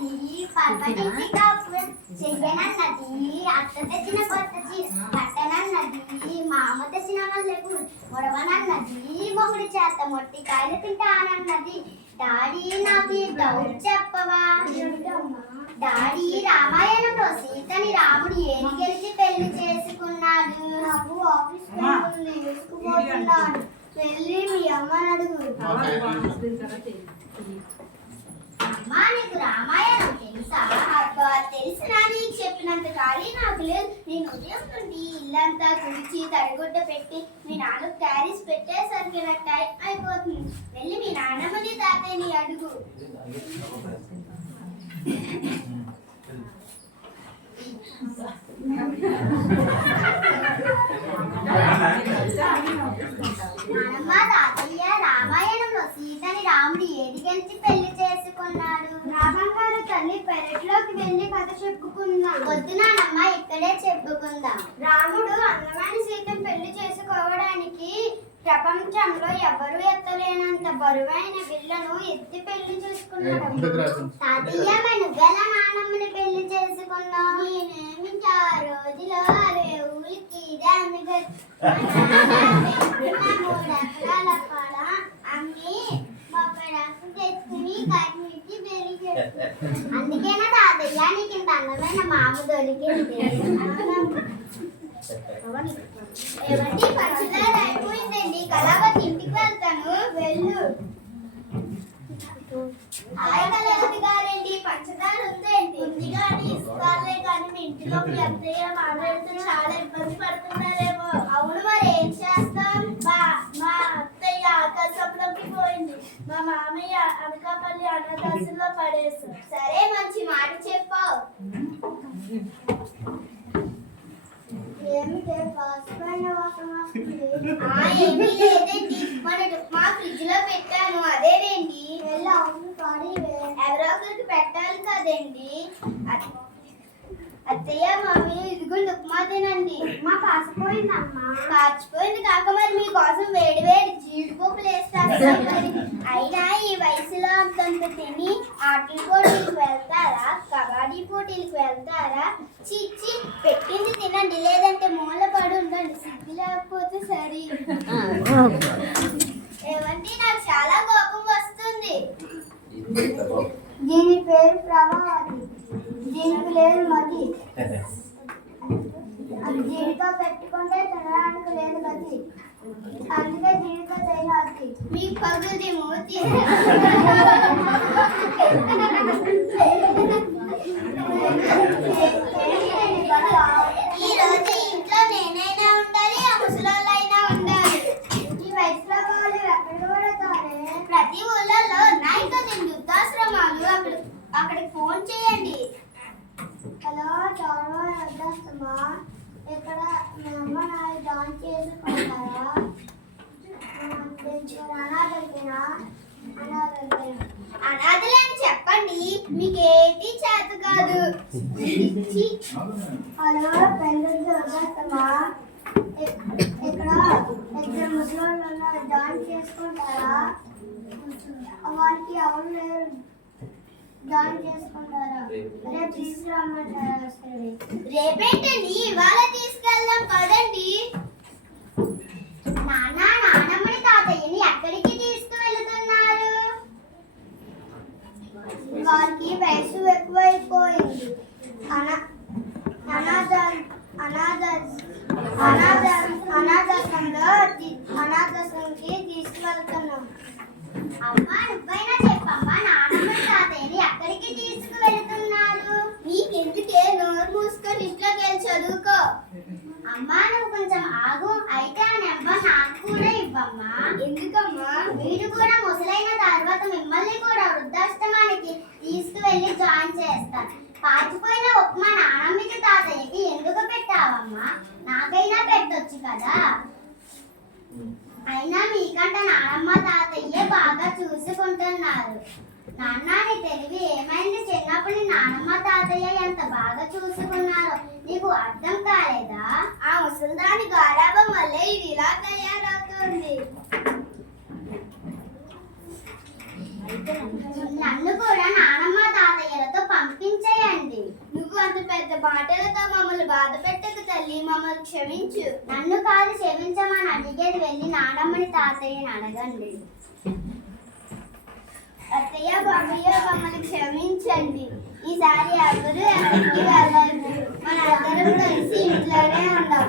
చెయ్యనన్నది పర్వటించి కాపురం చెయ్యనన్నది అత్త తెచ్చిన కొత్త చీర కట్టనన్నది మామ తెచ్చిన మల్లెపూలు మొడవనన్నది మొగుడి చేత మొట్టికాయలు తింటానన్నది. డాడీ నాకు ఈ డౌట్ చెప్పవా? డాడీ రామాయణంలో సీతని రాముడు ఏది గెలిచి పెళ్లి చేసుకున్నాడు? నాకు ఆఫీస్ వెళ్ళి మీ అమ్మని అడుగు. అమ్మా నీకు రామాయణం తెలుసా? అబ్బా తెలిసినా నీకు చెప్పినంత ఖాళీ నాకు లేదు. నేను ఉదయం నుండి ఇల్లంతా తుడిచి తడిగుడ్డ పెట్టి మీ నాన్న క్యారీస్ పెట్టేసరికి నా టైం అయిపోతుంది. వెళ్ళి మీ నాన్నమ్మని తాతయ్యని అడుగు. నానమ్మ తాతయ్య రామాయణంలో సీతని రాముడు ఏది గెలిచి పెళ్లి చేసుకున్నాడు? రామంగారు తల్లి పెరట్లోకి వెళ్ళి కథ చెప్పుకుందాం. వద్దు నానమ్మ ఇక్కడే చెప్పుకుందాం. రాముడు అందమైన సీతను పెళ్లి చేసుకోవడానికి ప్రపంచంలో ఎవరు ఎత్తలేనంత బరువైన బిల్లను ఎత్తి పెళ్లి చేసుకున్నాడు. తాతయ్య నువ్వెలా నానమ్మని పెళ్లి చేసుకున్నావు? నేనేమి ఆ రోజులో ఊరికి అందుకేనా తాతయ్య నీకు ఇంత అందమైన మామ దొరికింది. ఏమండి పచ్చదారు అయిపోయిందండి, కళావతి ఇంటికి వెళ్తాను. వెళ్ళు. హాయ్ కళావతి గారేంటి పంచదార ఉందేంటి? ఉంది కానీ ఇస్తాలే కానీ మీ ఇంటిలో మీ అత్తయ్య మామయ్యతో చాలా ఇబ్బంది పడుతున్నారేమో. అవును మరి ఏం చేస్తాం? మా అత్తయ్య ఆకాశంలోకి పోయింది, మా మామయ్య అనకాపల్లి అన్నదాసుల్లో పడేశారు. సరే మంచి మాట చెప్పావు. ఏమి లేదండి, మా ఫ్రిడ్జ్ లో పెట్టాను అదేనండి. ఎవరో ఒకరికి పెట్టాలి కదండి. అత్తయ్య మామయ్య ఇదిగోండి ఉప్మా తినండి. ఉప్మా కాసిపోయిందమ్మా. కాచిపోయింది కాక మరి మీకోసం వేడి వేడి జీడిపప్పులు వేస్తాను. అయినా ఈ వయసులో అంతంత తిని ఆటల పోటీలకు వెళ్తారా? కబడ్డీ పోటీలకు వెళ్తారా? చిచ్చి పెట్టింది తినండి, లేదంటే మూల పడి ఉండండి. సిగ్గు లేకపోతే సరే. ఏమంటే నాకు చాలా కోపం వస్తుంది. దీని పేరు ప్రభావతి, దీనికి లేదు మతి. అది దీనితో పెట్టుకుంటే తినడానికి లేదు గతి, అందుకే దీనితో తైనాతి. మీకు పగుది మూతి. ఈ రోజు ఇంట్లో నేనైనా ఉండాలి, ఆ ముసలోళ్ళైనా ఉండాలి. ఈ వయసులో వాళ్ళు ఎక్కడ పడతారే? ప్రతి ఊళ్ళలో ఉన్నాయి కదండి వృద్ధాశ్రమాలు, అక్కడికి ఫోన్ చేయండి. హలో చౌరవా వద్దామా? ఇక్కడ మీ అమ్మ నాన్న జాయిన్ చేసుకుంటారా? అనాథలని చెప్పండి, మీకేటి చేత కాదు. హలో పెళ్ళికి వద్దామా? ఇక్కడ ఇద్దరు ముసలోళ్ళు జాయిన్ చేసుకుంటారా? వాళ్ళకి ఎవరు లేరు, జాయిన్ చేసుకుంటారా? రేపు తీసుకురమ్మంటారా? సరే రేపేంటండి, ఇవాళ తీసుకెళ్దాం పదండి. నాన్న నానమ్మని తాతయ్యని ఎక్కడికి తీసుకువెళ్తున్నారు? వారికి వయసు ఎక్కువైపోయింది, అనాథాశ్రమంకి తీసుకువెళ్తున్నాం. అమ్మా నువ్వైనా చెప్పమ్మా, నానమ్మని తాతయ్యని ఎక్కడికి తీసుకువెళ్తున్నారు? నీకెందుకే, నోరు మూసుకొని ఇంట్లోకి వెళ్ళి చదువుకో. అమ్మా నువ్వు కొంచెం ఆగు. అయితే ఆ నెంబర్ నాకు కూడా ఇవ్వమ్మా. ఎందుకమ్మా? వీడు కూడా ముసలైన తర్వాత మిమ్మల్ని కూడా వృద్ధాశ్రమానికి తీసుకువెళ్ళి జాయిన్ చేస్తాను. పాచిపోయిన ఉప్మా నానమ్మకి తాతయ్యకి ఎందుకు పెట్టావమ్మా? నాకైనా పెట్టొచ్చు కదా. అయినా మీకంట నానమ్మ తాతయ్యే బాగా చూసుకుంటున్నారు. నాన్న నీ తెలివి ఏమైంది? చిన్నప్పుడు నానమ్మ తాతయ్య ఎంత బాగా చూసుకున్నారో నీకు అర్థం కాలేదా? ఆ ముసలిదాని గారాబం వల్లే ఇది ఇలా తయారవుతుంది. నన్ను కూడా నానమ్మ తాతయ్యలతో బాధ పెట్టకు తల్లి, మమ్మల్ని క్షమించు. నన్ను కాదు క్షమించమని అడిగేది, వెళ్ళి నానమ్మని తాతయ్యని అడగండి. అత్తయ్య బాబయ్య మమ్మల్ని క్షమించండి. ఈసారి ఎవరు ఎక్కడికి వెళ్ళద్దు, మన అందరం కలిసి ఇంట్లోనే ఉందాం.